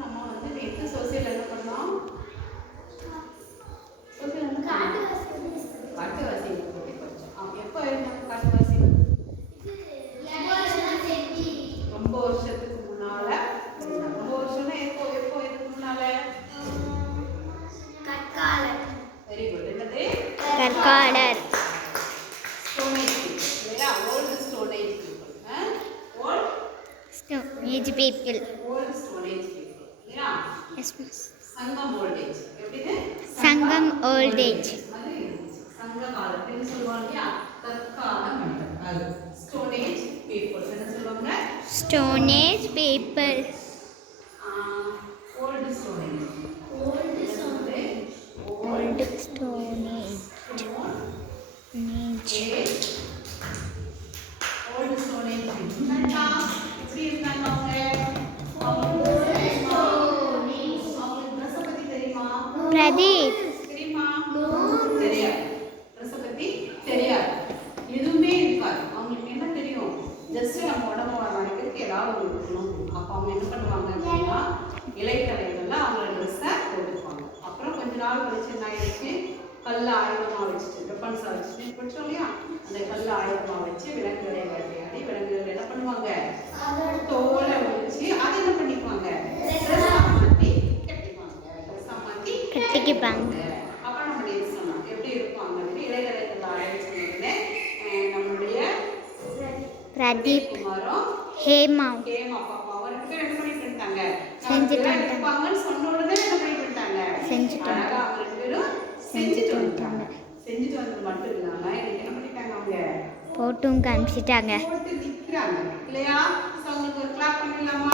நம்ம வந்து நேற்று சோசியல் என்ன பண்ணோம்? சோசியல் என்ன காட்டுவாசி பற்றி படித்தோம். எப்போ எழுதினாங்க காட்டுவாசி? ரொம்ப வருஷத்துக்கு முன்னால. ரொம்ப வருஷம்னா எப்போ எப்போ இதுக்கு முன்னால? Very good. என்னது? கற்காலர். ஸ்டோனேஜ் பீப்புள் இல்லையா? Old stone age people. Old age people. Old stone age people இல்லையா? Yes miss. சங்கம் ஓல்டேஜ் எப்படிது? சங்கம் ஓல்டேஜ். அது சங்க காலத்தில் சொல்லுவாங்க இல்லையா? தற்கால மனிதர். அது ஸ்டோனேஜ் பீப்புள் என்ன சொல்லுவாங்க? Stone Age people. Old Stone Age. Old Stone Age. Old Stone Age கரெக்டா? எப்படி இருந்தாங்க அவங்க? அவங்களுக்கு ட்ரெஸ் பத்தி தெரியுமா? பிரதீப். தெரியுமா? தெரியாது. ட்ரெஸ் பத்தி தெரியாது. எதுவுமே இருக்காது. அவங்களுக்கு என்ன தெரியும்? ஜஸ்ட் நம்ம உடம்பு வரைக்கும் ஏதாவது ஒரு இருக்கணும். அப்போ அவங்க என்ன பண்ணுவாங்க அப்படின்னா இலைக்கலைகள்ல அவங்க ட்ரெஸ்ஸை போட்டுப்பாங்க. அப்புறம் கொஞ்ச நாள் கழிச்சு என்ன ஆயிடுச்சு? கல் ஆயுதமாக வச்சுட்டு வெப்பன்ஸாக வச்சுட்டு படிச்சோம் இல்லையா? அந்த கல் ஆயுதமாக வச்சு விலங்குகளை வேட்டையாடி விலங்குகள் என்ன பண்ணுவாங்க? தோலை ஒழிச்சு அதை என்ன பண்ணிக்குவாங்க? மாற்றி கட்டிக்குப்பாங்க. அப்புறம் நம்மளுடைய சொன்னோம் எப்படி இருப்பாங்க இலைக்கலைகள் ஆயிடுச்சு. நம்மளுடைய பிரதீப் குமாரும் ஹேமா பாப்பா அவருக்கு என்ன பண்ணிட்டு இருந்தாங்க? செஞ்சுட்டு இருப்பாங்கன்னு சொன்ன உடனே என்ன பண்ணிட்டு இருந்தாங்க? அழகா அவங்க ரெண்டு பேரும் செஞ்சுட்டு வந்துட்டாங்க. செஞ்சுட்டு வந்தது மட்டும் இல்லாம இன்னைக்கு என்ன பண்ணிட்டாங்க? அவங்க போட்டும் காமிச்சிட்டாங்க. போட்டு நிற்கிறாங்க இல்லையா? அவங்களுக்கு ஒரு கிளாப் பண்ணிடலாமா?